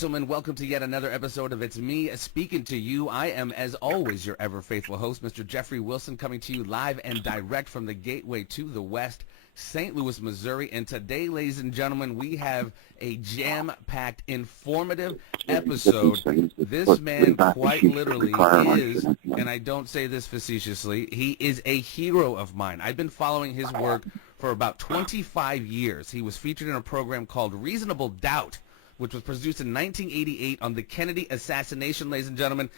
gentlemen, welcome to yet another episode of It's Me Speaking to You. I am, as always, your ever-faithful host, Mr. Jeffrey Wilson, coming to you live and direct from the Gateway to the West, St. Louis, Missouri. And today, ladies and gentlemen, we have a jam-packed, informative episode. This man quite literally is, and I don't say this facetiously, he is a hero of mine. I've been following his work for about 25 years. He was featured in a program called Reasonable Doubt, which was produced in 1988 on the Kennedy Assassination, ladies and gentlemen.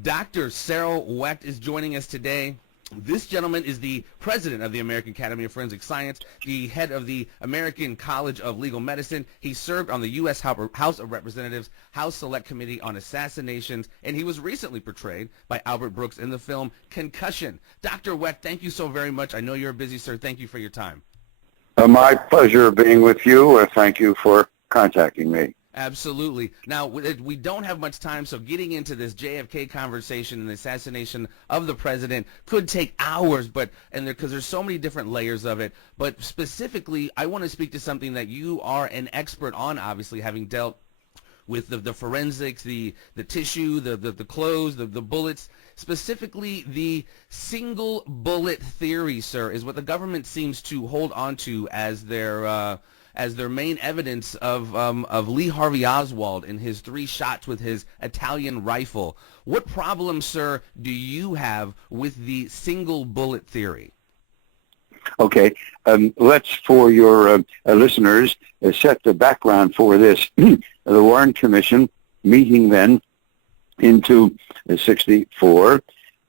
Dr. Cyril Wecht is joining us today. This gentleman is the president of the American Academy of Forensic Science, the head of the American College of Legal Medicine. He served on the U.S. House of Representatives House Select Committee on Assassinations, and he was recently portrayed by Albert Brooks in the film Concussion. Dr. Wecht, thank you so very much. I know you're busy, sir. Thank you for your time. My pleasure being with you. Thank you for contacting me. Absolutely. Now, we don't have much time, so getting into this JFK conversation and the assassination of the president could take hours, because there's so many different layers of it. But specifically, I want to speak to something that you are an expert on, obviously, having dealt with the forensics, the tissue, the clothes, the bullets. Specifically, the single bullet theory, sir, is what the government seems to hold on to as their main evidence of Lee Harvey Oswald in his 3 shots with his Italian rifle. What problem, sir, do you have with the single bullet theory? Okay, let's, for your listeners, set the background for this. The Warren Commission, meeting then into 64,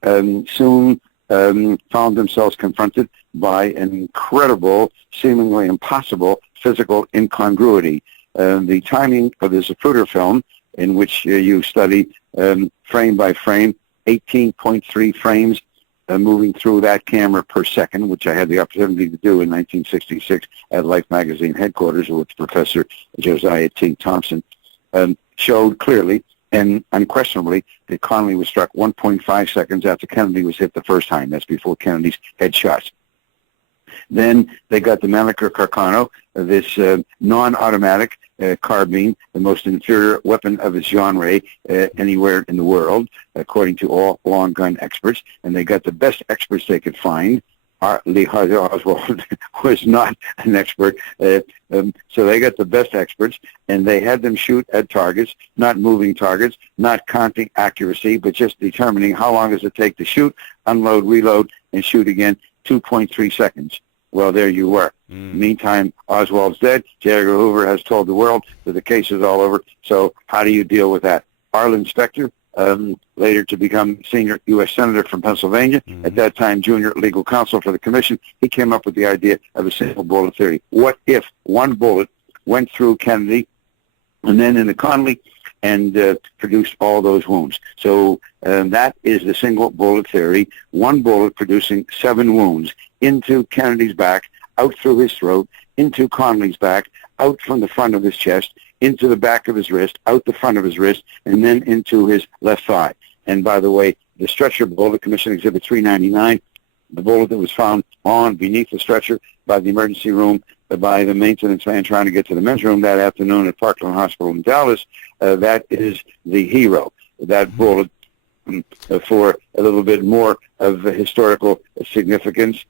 soon found themselves confronted by an incredible, seemingly impossible physical incongruity. The timing of the Zapruder film, in which you study frame by frame, 18.3 frames moving through that camera per second, which I had the opportunity to do in 1966 at Life Magazine headquarters with Professor Josiah T. Thompson, showed clearly and unquestionably that Connally was struck 1.5 seconds after Kennedy was hit the first time. That's before Kennedy's headshots. Then they got the Mannlicher Carcano, this non-automatic carbine, the most inferior weapon of its genre anywhere in the world, according to all long gun experts. And they got the best experts they could find. Lee Harvey Oswald was not an expert, so they got the best experts, and they had them shoot at targets, not moving targets, not counting accuracy, but just determining how long does it take to shoot, unload, reload, and shoot again, 2.3 seconds. Well, there you were. Meantime, Oswald's dead. J. Edgar Hoover has told the world that the case is all over, so how do you deal with that? Arlen Specter, later to become senior U.S. Senator from Pennsylvania, at that time junior legal counsel for the commission, he came up with the idea of a single bullet theory. What if one bullet went through Kennedy and then into Connally and produced all those wounds? So that is the single bullet theory, one bullet producing 7 wounds into Kennedy's back, out through his throat, into Connally's back, out from the front of his chest, into the back of his wrist, out the front of his wrist, and then into his left thigh. And by the way, the stretcher bullet, Commission Exhibit 399, the bullet that was found beneath the stretcher by the emergency room, by the maintenance man trying to get to the men's room that afternoon at Parkland Hospital in Dallas, that is the hero. That bullet, for a little bit more of historical significance,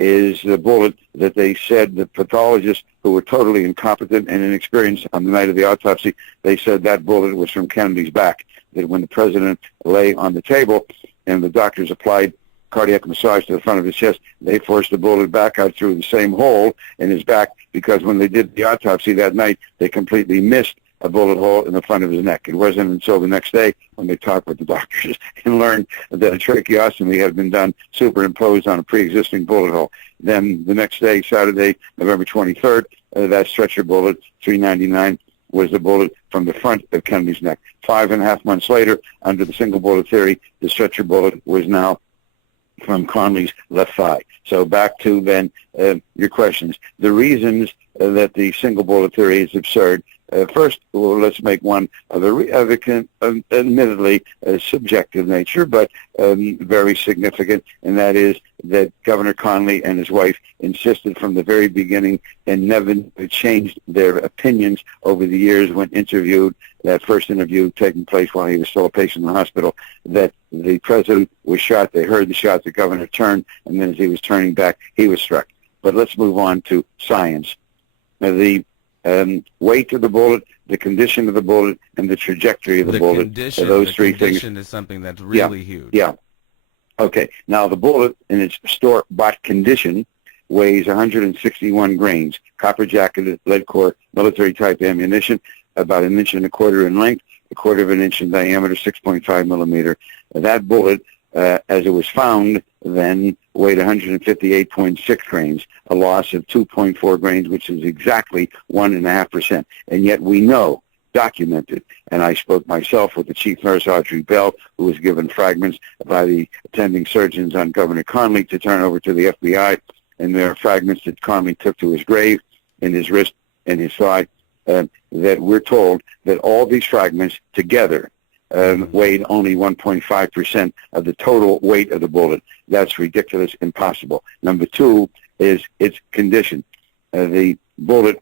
is the bullet that they said the pathologists, who were totally incompetent and inexperienced on the night of the autopsy, they said that bullet was from Kennedy's back, that when the president lay on the table and the doctors applied cardiac massage to the front of his chest, they forced the bullet back out through the same hole in his back, because when they did the autopsy that night, they completely missed a bullet hole in the front of his neck. It wasn't until the next day when they talked with the doctors and learned that a tracheostomy had been done, superimposed on a pre-existing bullet hole. Then the next day, Saturday, November 23rd, that stretcher bullet, 399, was the bullet from the front of Kennedy's neck. 5.5 months later, under the single bullet theory, the stretcher bullet was now from Connally's left thigh. So back to then your questions. The reasons that the single bullet theory is absurd First, well, let's make one of admittedly subjective nature, but very significant, and that is that Governor Connolly and his wife insisted from the very beginning and never changed their opinions over the years when interviewed, that first interview taking place while he was still a patient in the hospital, that the president was shot. They heard the shot. The governor turned, and then as he was turning back, he was struck. But let's move on to science. Now, the weight of the bullet, the condition of the bullet, and the trajectory of the bullet. Those three things. The condition is something that's really huge. Yeah. Okay. Now, the bullet in its store-bought condition weighs 161 grains. Copper-jacketed, lead-core, military-type ammunition, about 1.25 inches in length, 1/4 inch in diameter, 6.5 millimeter. That bullet, as it was found then, weighed 158.6 grains, a loss of 2.4 grains, which is exactly 1.5%. And yet we know, documented, and I spoke myself with the chief nurse, Audrey Bell, who was given fragments by the attending surgeons on Governor Connolly to turn over to the FBI, and there are fragments that Connolly took to his grave, in his wrist, and his thigh, that we're told that all these fragments together weighed only 1.5% of the total weight of the bullet. That's ridiculous, impossible. Number two is its condition. The bullet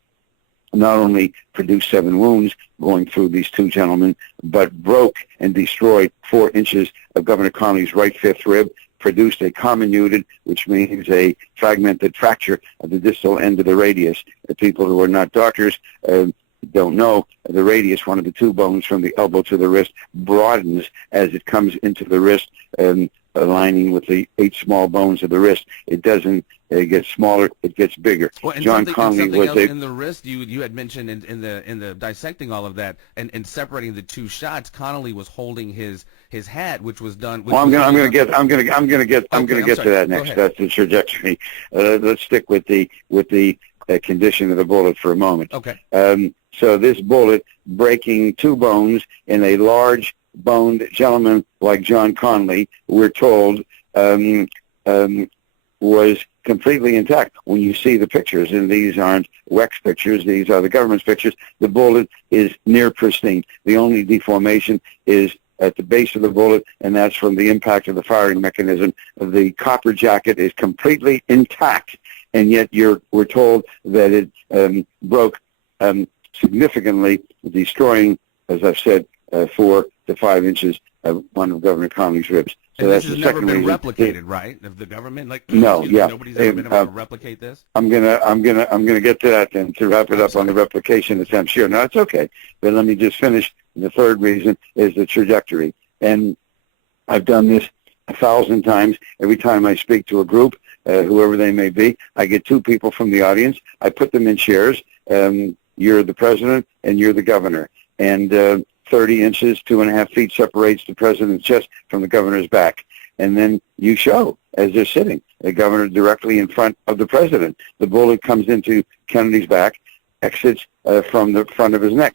not only produced 7 wounds going through these two gentlemen, but broke and destroyed 4 inches of Governor Connolly's right fifth rib, produced a comminuted, which means a fragmented fracture of the distal end of the radius. The people who are not doctors don't know, the radius, one of the 2 bones from the elbow to the wrist, broadens as it comes into the wrist, aligning with the 8 small bones of the wrist. It doesn't get smaller, it gets bigger. Well, and John something Connolly was else in the wrist, you had mentioned in the dissecting all of that and separating the 2 shots. Connolly was holding his hat, which was done. Well, I'm going to get to that next. That's the trajectory. Let's stick with the condition of the bullet for a moment. Okay. So this bullet breaking 2 bones in a large boned gentleman like John Connolly, we're told, was completely intact. When you see the pictures, and these aren't Wecht's pictures, these are the government's pictures, the bullet is near pristine. The only deformation is at the base of the bullet, and that's from the impact of the firing mechanism. The copper jacket is completely intact, and yet we're told that it broke significantly, destroying, as I've said, 4 to 5 inches of one of Governor Connolly's ribs. So and that's this has the never second been reason. replicated, right? Of the government, nobody's ever been able to replicate this. I'm gonna get to that then, to wrap it up on the replication attempt. Sure, no, it's okay. But let me just finish. The third reason is the trajectory, and I've done this 1,000 times. Every time I speak to a group, whoever they may be, I get 2 people from the audience. I put them in chairs. You're the president and you're the governor, and 30 inches, 2.5 feet separates the president's chest from the governor's back. And then you show, as they're sitting, the governor directly in front of the president. The bullet comes into Kennedy's back, exits from the front of his neck.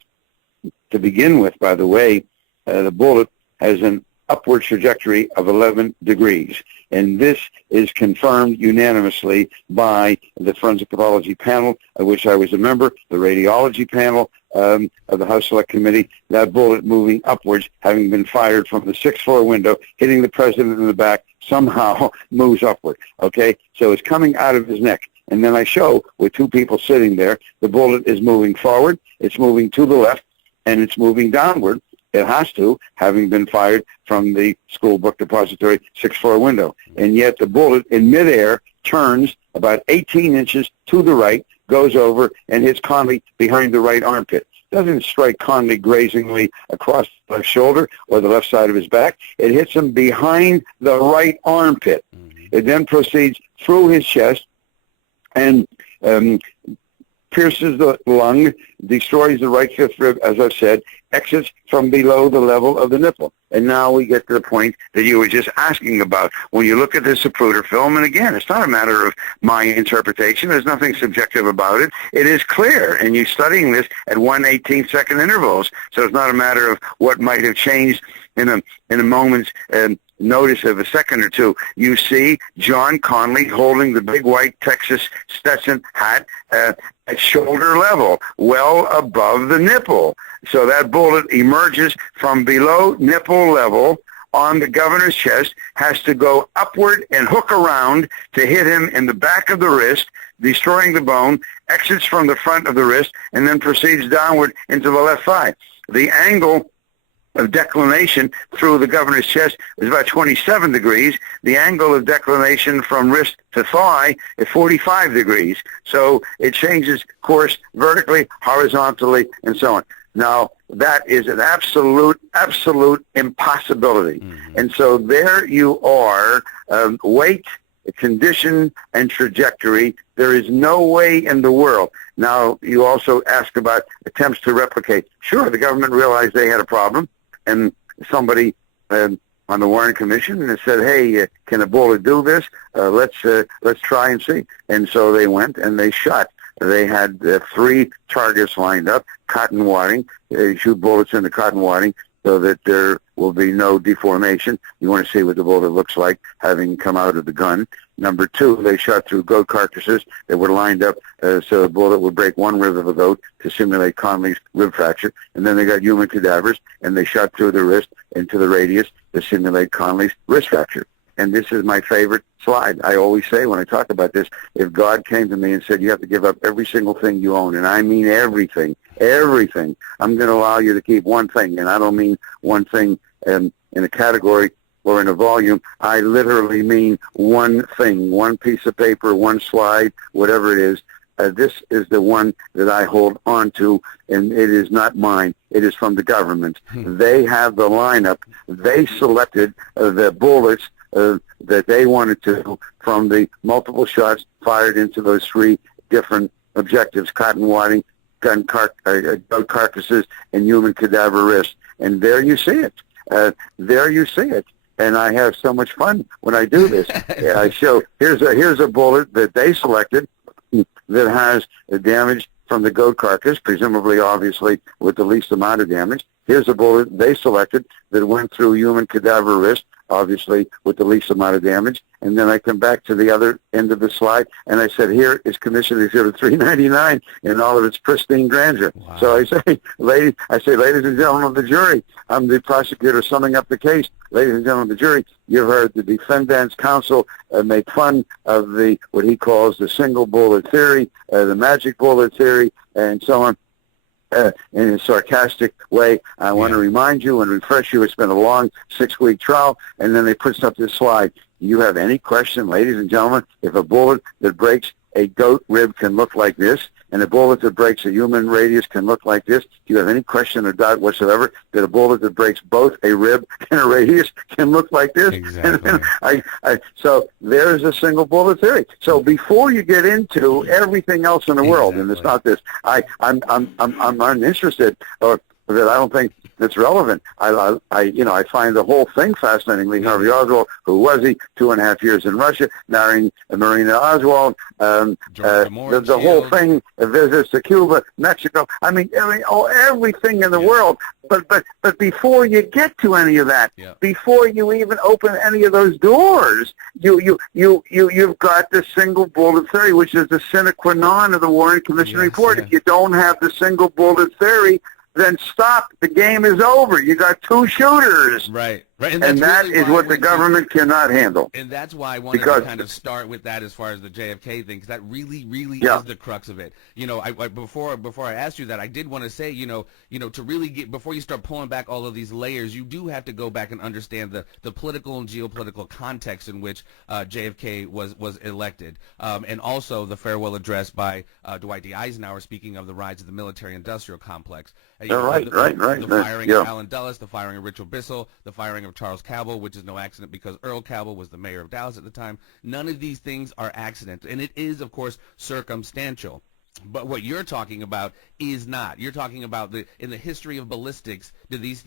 To begin with, by the way, the bullet has an upward trajectory of 11 degrees. And this is confirmed unanimously by the forensic pathology panel, of which I was a member, the radiology panel of the House Select Committee. That bullet moving upwards, having been fired from the 6th floor window, hitting the president in the back, somehow moves upward. Okay? So it's coming out of his neck. And then I show, with 2 people sitting there, the bullet is moving forward, it's moving to the left, and it's moving downward. It has to, having been fired from the school book depository 6th floor window. And yet the bullet in midair turns about 18 inches to the right, goes over, and hits Connolly behind the right armpit. Doesn't strike Connolly grazingly across the left shoulder or the left side of his back. It hits him behind the right armpit. It then proceeds through his chest and pierces the lung, destroys the right fifth rib, as I've said, exits from below the level of the nipple. And now we get to the point that you were just asking about. When you look at this Zapruder film, and again, it's not a matter of my interpretation. There's nothing subjective about it. It is clear, and you're studying this at 1/18-second intervals, so it's not a matter of what might have changed in a moment's notice of a second or two, you see John Conley holding the big white Texas Stetson hat at shoulder level, well above the nipple. So that bullet emerges from below nipple level on the governor's chest, has to go upward and hook around to hit him in the back of the wrist, destroying the bone, exits from the front of the wrist, and then proceeds downward into the left thigh. The angle of declination through the governor's chest is about 27 degrees. The angle of declination from wrist to thigh is 45 degrees. So it changes course vertically, horizontally, and so on. Now, that is an absolute impossibility. Mm-hmm. And so there you are, weight, condition, and trajectory. There is no way in the world. Now, you also ask about attempts to replicate. Sure, the government realized they had a problem, and somebody on the Warren Commission said, hey, can Ebola do this? Let's try and see. And so they went and they shot. They had 3 targets lined up, cotton wadding, shoot bullets into cotton wadding so that there will be no deformation. You want to see what the bullet looks like having come out of the gun. Number 2, they shot through goat carcasses that were lined up so the bullet would break one rib of a goat to simulate Conley's rib fracture. And then they got human cadavers, and they shot through the wrist into the radius to simulate Conley's wrist fracture. And this is my favorite slide. I always say when I talk about this, if God came to me and said, you have to give up every single thing you own, and I mean everything, I'm going to allow you to keep one thing. And I don't mean one thing in a category or in a volume. I literally mean one thing, one piece of paper, one slide, whatever it is. This is the one that I hold on to, and it is not mine. It is from the government. They have the lineup. They selected the bullets that they wanted to from the multiple shots fired into those 3 different objectives: cotton wadding, goat carcasses, and human cadaver wrist. And there you see it. There you see it. And I have so much fun when I do this. I show here's a bullet that they selected that has damage from the goat carcass, presumably, obviously, with the least amount of damage. Here's a bullet they selected that went through human cadaver wrist, obviously, with the least amount of damage. And then I come back to the other end of the slide, and I said, here is Commission Exhibit 399 in all of its pristine grandeur. Wow. So I say, ladies and gentlemen of the jury, I'm the prosecutor summing up the case. Ladies and gentlemen of the jury, you've heard the defendant's counsel make fun of what he calls the single bullet theory, the magic bullet theory, and so on. In a sarcastic way. I want to remind you and refresh you, it's been a long 6-week trial, and then they put up this slide. Do you have any question, ladies and gentlemen, if a bullet that breaks a goat rib can look like this, and a bullet that breaks a human radius can look like this? Do you have any question or doubt whatsoever that a bullet that breaks both a rib and a radius can look like this? Exactly. And so there's a single bullet theory. So before you get into everything else in the world, and it's not this, I'm uninterested, or that I don't think that's relevant. I find the whole thing fascinating. Lee Harvey Oswald, who was he? 2.5 years in Russia, marrying Marina Oswald. The whole thing, visits to Cuba, Mexico. I mean, everything in the world. But before you get to any of that, before you even open any of those doors, you've got the single bullet theory, which is the sine qua non of the Warren Commission report. If you don't have the single bullet theory, then stop. The game is over. You got 2 shooters. Right. And that is what the government cannot handle. And that's why I wanted to kind of start with that as far as the JFK thing, because that really is the crux of it. You know, before I asked you that, I did want to say, you know, to really get, before you start pulling back all of these layers, you do have to go back and understand the political and geopolitical context in which JFK was elected, and also the farewell address by Dwight D. Eisenhower, speaking of the rise of the military-industrial complex. Right. The firing of Allen Dulles, the firing of Richard Bissell, the firing of Charles Cabell, which is no accident because Earl Cabell was the mayor of Dallas at the time. None of these things are accidents, and it is, of course, circumstantial. But what you're talking about is not. You're talking about in the history of ballistics, can these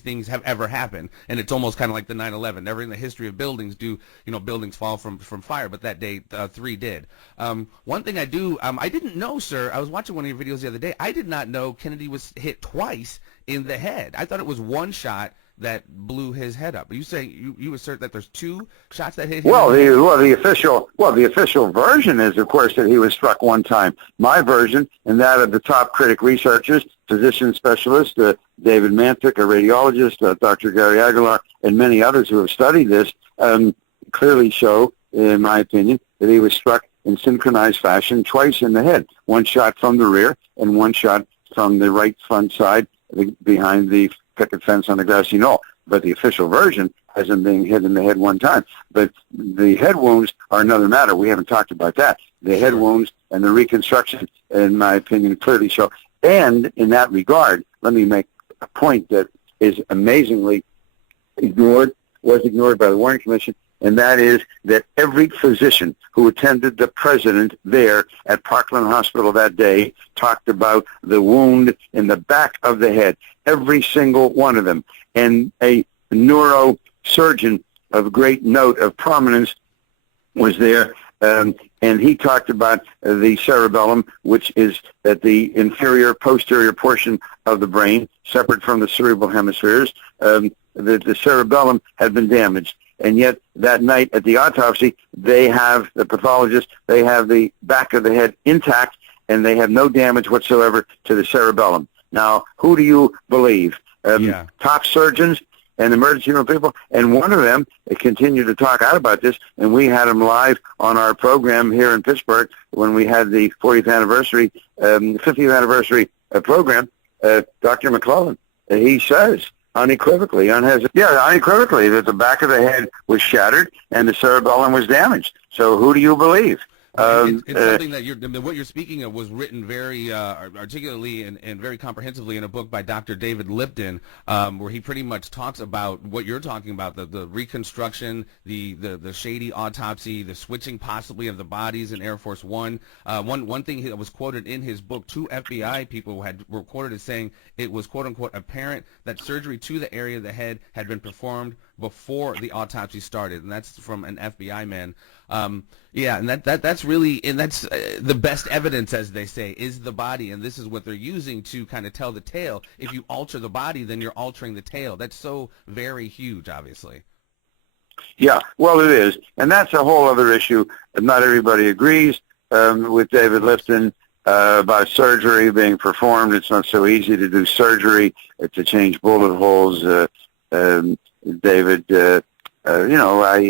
things have ever happened? And it's almost kind of like the 9/11. Never in the history of buildings do buildings fall from fire, but that day 3 did. One thing I didn't know, sir. I was watching one of your videos the other day. I did not know Kennedy was hit twice in the head. I thought it was one shot. that blew his head up. You say you assert that there's 2 shots that hit him. Well, the official version is, of course, that he was struck one time. My version, and that of the top critic researchers, physician specialists, David Mantik, a radiologist, Dr. Gary Aguilar, and many others who have studied this, clearly show, in my opinion, that he was struck in synchronized fashion twice in the head. One shot from the rear and one shot from the right front side behind the picket fence on the grassy knoll. But the official version has him being hit in the head one time. But the head wounds are another matter. We haven't talked about that. The head wounds and the reconstruction, in my opinion, clearly show. And in that regard, let me make a point that is amazingly was ignored by the Warren Commission, and that is that every physician who attended the president there at Parkland Hospital that day talked about the wound in the back of the head, every single one of them. And a neurosurgeon of great note, of prominence, was there, and he talked about the cerebellum, which is at the inferior posterior portion of the brain, separate from the cerebral hemispheres. The cerebellum had been damaged. And yet that night at the autopsy, the pathologist, they have the back of the head intact, and they have no damage whatsoever to the cerebellum. Now, who do you believe? Top surgeons and emergency room people, and one of them continued to talk out about this, and we had him live on our program here in Pittsburgh when we had the 50th anniversary program. Dr. McClellan, he says unequivocally that the back of the head was shattered and the cerebellum was damaged. So who do you believe? It's something that what you're speaking of was written very articulately and very comprehensively in a book by Dr. David Lipton, where he pretty much talks about what you're talking about, the reconstruction, the shady autopsy, the switching possibly of the bodies in Air Force One. One thing that was quoted in his book, 2 FBI people were quoted as saying it was, quote unquote, apparent that surgery to the area of the head had been performed before the autopsy started, and that's from an FBI man. And that's really, and that's the best evidence, as they say, is the body, and this is what they're using to kind of tell the tale. If you alter the body, then you're altering the tale. That's so very huge, obviously. Yeah, well, it is, and that's a whole other issue. Not everybody agrees with David Lipton about surgery being performed. It's not so easy to do surgery, to change bullet holes. David, he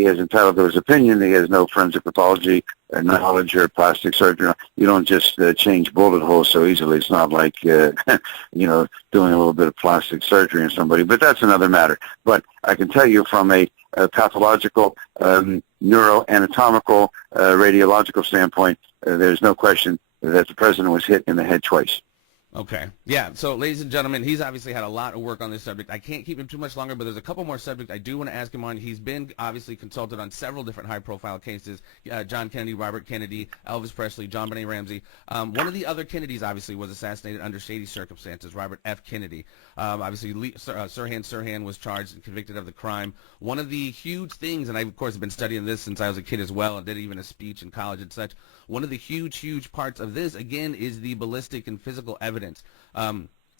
is entitled to his opinion. He has no forensic pathology knowledge or plastic surgery. You don't just change bullet holes so easily. It's not like, doing a little bit of plastic surgery on somebody. But that's another matter. But I can tell you from a pathological, neuroanatomical, radiological standpoint, there's no question that the president was hit in the head twice. Okay. Yeah. So, ladies and gentlemen, he's obviously had a lot of work on this subject. I can't keep him too much longer, but there's a couple more subjects I do want to ask him on. He's been obviously consulted on several different high-profile cases, John Kennedy, Robert Kennedy, Elvis Presley, John Benet Ramsey. One of the other Kennedys, obviously, was assassinated under shady circumstances, Robert F. Kennedy. Obviously, Sirhan was charged and convicted of the crime. One of the huge things, and I, of course, have been studying this since I was a kid as well and did even a speech in college and such, one of the huge parts of this, again, is the ballistic and physical evidence.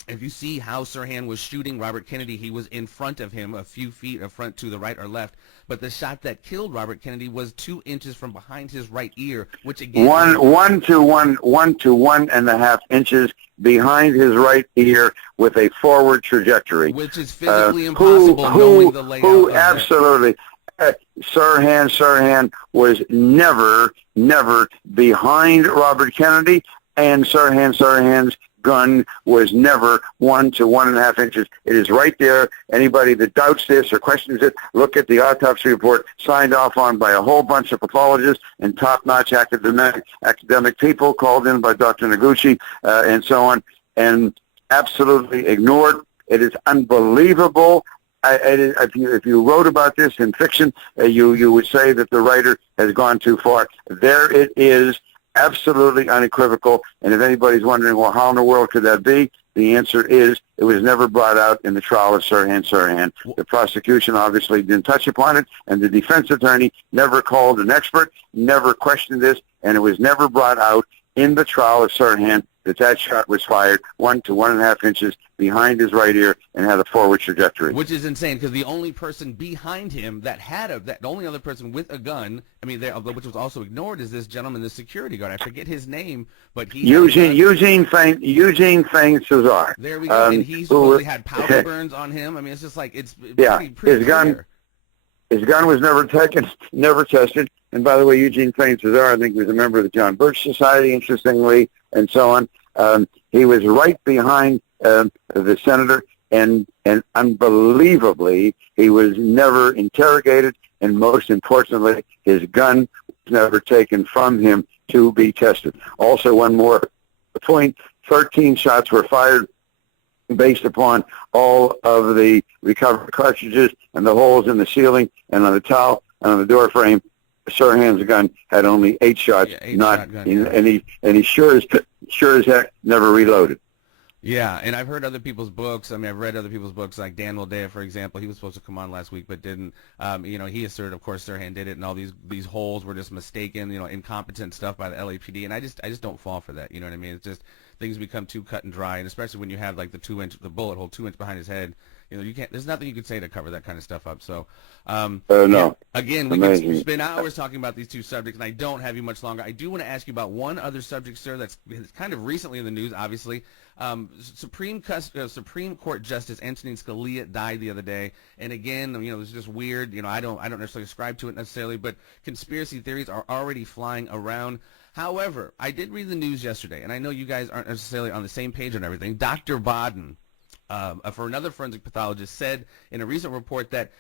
If you see how Sirhan was shooting Robert Kennedy, he was in front of him, a few feet in front to the right or left. But the shot that killed Robert Kennedy was 2 inches from behind his right ear, which again one to 1.5 inches behind his right ear with a forward trajectory, which is physically impossible knowing the layout. Absolutely. Sirhan was never behind Robert Kennedy, and Sirhan's gun was never 1 to 1.5 inches. It is right there. Anybody that doubts this or questions it, look at the autopsy report signed off on by a whole bunch of pathologists and top-notch academic people called in by Dr. Noguchi and so on, and absolutely ignored. It is unbelievable. If you wrote about this in fiction, you would say that the writer has gone too far. There it is, absolutely unequivocal. And if anybody's wondering, well, how in the world could that be? The answer is it was never brought out in the trial of Sirhan. The prosecution obviously didn't touch upon it, and the defense attorney never called an expert, never questioned this, and it was never brought out in the trial of Sirhan that shot was fired 1 to 1.5 inches behind his right ear and had a forward trajectory. Which is insane, because the only person behind him that had the only other person with a gun, I mean, which was also ignored, is this gentleman, the security guard. I forget his name, but he Eugene Fein Cesar. There we go, and he supposedly had powder burns on him. I mean, it's just like it's pretty clear. His gun was never tested. And by the way, Eugene Fein Cesar, I think, was a member of the John Birch Society, interestingly, and so on. He was right behind the senator, and unbelievably, he was never interrogated, and most importantly, his gun was never taken from him to be tested. Also, one more point, 13 shots were fired based upon all of the recovered cartridges and the holes in the ceiling and on the towel and on the door frame. Sirhan's gun had only 8 shots, and he sure as heck never reloaded. Yeah, and I've heard other people's books. I mean, I've read other people's books, like Dan Wildea, for example. He was supposed to come on last week, but didn't. He asserted, of course, Sirhan did it, and all these holes were just mistaken, incompetent stuff by the LAPD. And I just don't fall for that. You know what I mean? It's just things become too cut and dry, and especially when you have like the bullet hole 2 inches behind his head. You can't. There's nothing you could say to cover that kind of stuff up. So, no. Yeah, again, we can spend hours talking about these two subjects, and I don't have you much longer. I do want to ask you about one other subject, sir, that's kind of recently in the news, obviously. Supreme Court Justice Antonin Scalia died the other day, and again, it's just weird. I don't necessarily ascribe to it necessarily, but conspiracy theories are already flying around. However, I did read the news yesterday, and I know you guys aren't necessarily on the same page on everything. Dr. Baden, for another forensic pathologist, said in a recent report that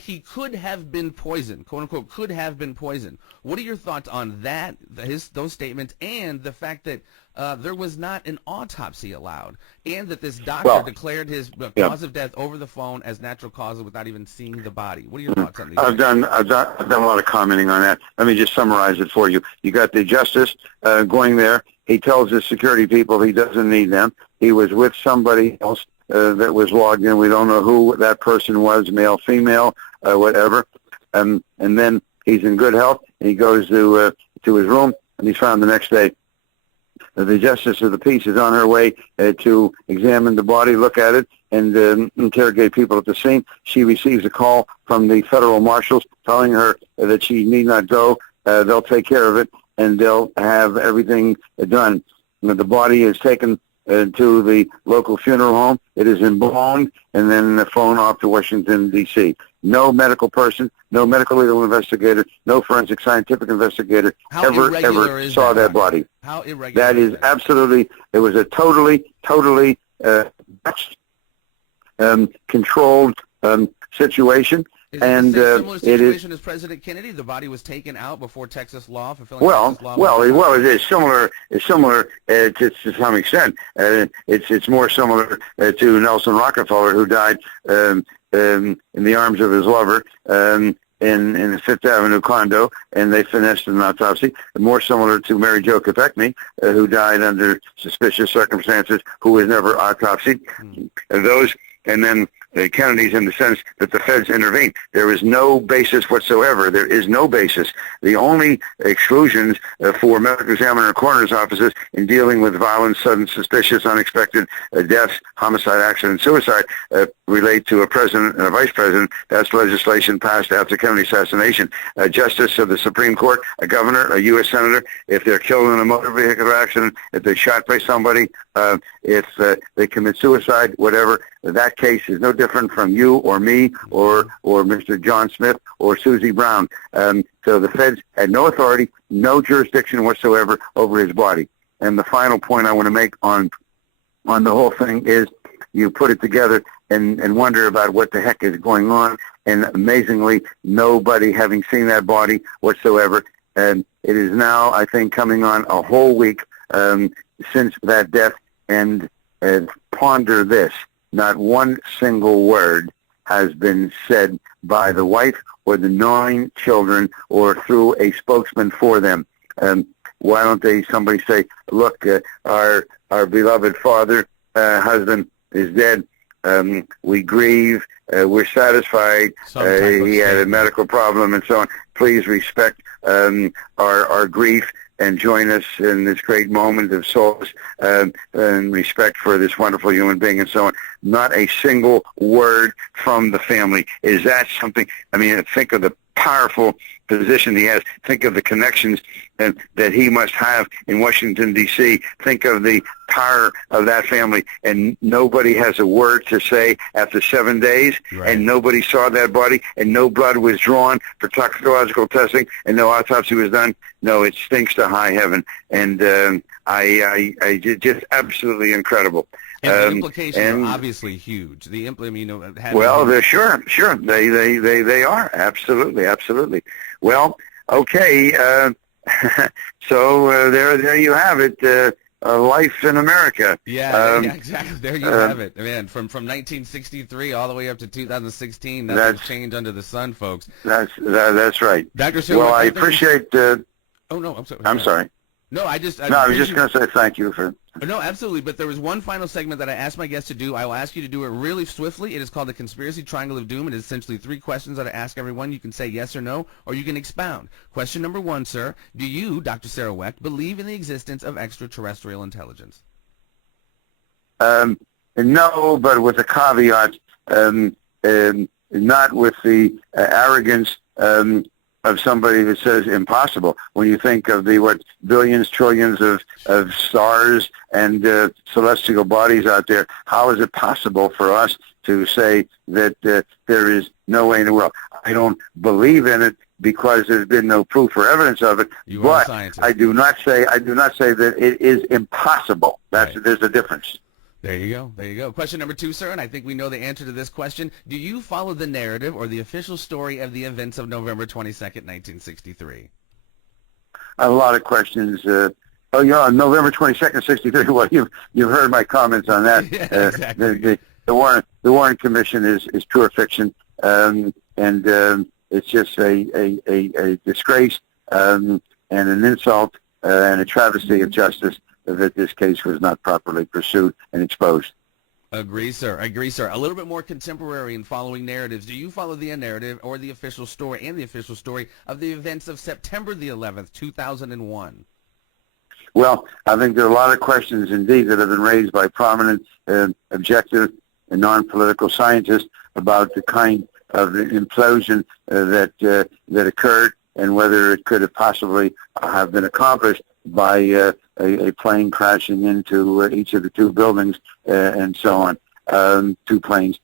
he could have been poisoned, quote unquote, could have been poisoned. What are your thoughts on that, those statements, and the fact that there was not an autopsy allowed, and that this doctor declared his cause of death over the phone as natural causes without even seeing the body? What are your thoughts on these? I've done a lot of commenting on that. Let me just summarize it for you. You got the justice going there. He tells his security people he doesn't need them. He was with somebody else that was logged in. We don't know who that person was, male, female, whatever. And then he's in good health, and he goes to his room, and he's found the next day. The justice of the peace is on her way to examine the body, look at it, and interrogate people at the scene. She receives a call from the federal marshals telling her that she need not go. They'll take care of it, and they'll have everything done. The body is taken to the local funeral home. It is embalmed and then flown off to Washington, D.C. No medical person, no medical legal investigator, no forensic scientific investigator ever saw that body. How irregular that is absolutely, it was a totally controlled situation. Is it the similar situation as President Kennedy? The body was taken out before Texas law, fulfilling Texas law. It is similar. It's similar to some extent. It's more similar to Nelson Rockefeller, who died in the arms of his lover in the Fifth Avenue condo, and they finessed an autopsy. More similar to Mary Jo Kopechne, who died under suspicious circumstances, who was never autopsied. And then Kennedy's, in the sense that the feds intervened. There is no basis whatsoever. There is no basis. The only exclusions for medical examiner and coroner's offices in dealing with violent, sudden, suspicious, unexpected deaths, homicide, accident, suicide relate to a president and a vice president. That's legislation passed after Kennedy assassination. A justice of the Supreme Court, a governor, a U.S. senator, if they're killed in a motor vehicle accident, if they're shot by somebody, if they commit suicide, whatever, that case is no different from you or me or Mr. John Smith or Susie Brown. So the feds had no authority, no jurisdiction whatsoever over his body. And the final point I want to make on the whole thing is you put it together and wonder about what the heck is going on. And amazingly, nobody having seen that body whatsoever. And it is now, I think, coming on a whole week since that death. And ponder this. Not one single word has been said by the wife or the 9 children or through a spokesman for them. Why don't somebody say, look, our beloved father, husband is dead. We grieve. We're satisfied. He had a medical problem and so on. Please respect our grief. and join us in this great moment of solace and respect for this wonderful human being and so on. Not a single word from the family. Is that something? I mean, think of the powerful position he has. Think of the connections that he must have in Washington, D.C. Think of the power of that family. And nobody has a word to say after 7 days, right. And nobody saw that body, and no blood was drawn for toxicological testing, and no autopsy was done. No, it stinks to high heaven. And I just absolutely incredible. And the implications are obviously huge. Well, they're sure. They are. Absolutely. Well, okay. So there you have it. Life in America. Yeah, exactly. There you have it, man. From 1963 all the way up to 2016, nothing's changed under the sun, folks. That's right. Dr. Cyril, well, I appreciate. Oh no, I'm sorry. I'm sorry. No, I was just going to say thank you for. No, absolutely. But there was one final segment that I asked my guests to do. I will ask you to do it really swiftly. It is called the Conspiracy Triangle of Doom. It is essentially 3 questions that I ask everyone. You can say yes or no, or you can expound. Question number 1, sir. Do you, Dr. Cyril Wecht, believe in the existence of extraterrestrial intelligence? No, but with a caveat, not with the arrogance of somebody that says impossible. When you think of the billions, trillions of stars and celestial bodies out there, how is it possible for us to say that there is no way in the world? I don't believe in it because there's been no proof or evidence of it. But I do not say that it is impossible. There's a difference. There you go. Question number 2, sir, and I think we know the answer to this question. Do you follow the narrative or the official story of the events of November 22nd, 1963? A lot of questions. November 22nd, 63. Well, you've heard my comments on that. Yeah, exactly. The Warren Commission is pure fiction, and it's just a disgrace and an insult and a travesty of justice that this case was not properly pursued and exposed. Agree, sir. A little bit more contemporary in following narratives. Do you follow the narrative or the official story of the events of September the 11th, 2001? Well, I think there are a lot of questions indeed that have been raised by prominent, objective, and non-political scientists about the kind of implosion that occurred and whether it could have possibly have been accomplished by a plane crashing into each of the 2 buildings and so on, 2 planes.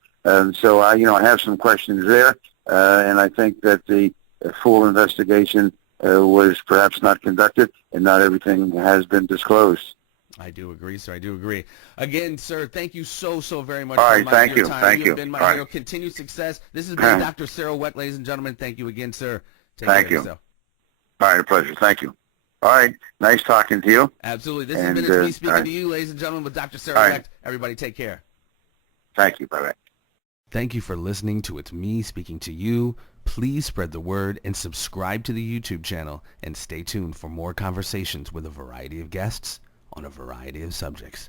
So I have some questions there, and I think that the full investigation was perhaps not conducted, and not everything has been disclosed. I do agree, sir. I do agree. Again, sir, thank you so very much. All right, thank you. Time. Thank you. You've been my hero. Continued success. This has been Dr. Cyril Wecht, ladies and gentlemen. Thank you again, sir. Thank you. All right, a pleasure. Thank you. All right, nice talking to you. Absolutely. This has been me speaking to you, ladies and gentlemen, with Dr. Cyril Wecht. Everybody take care. Thank you. Bye-bye. Thank you for listening to It's Me Speaking to You. Please spread the word and subscribe to the YouTube channel, and stay tuned for more conversations with a variety of guests on a variety of subjects.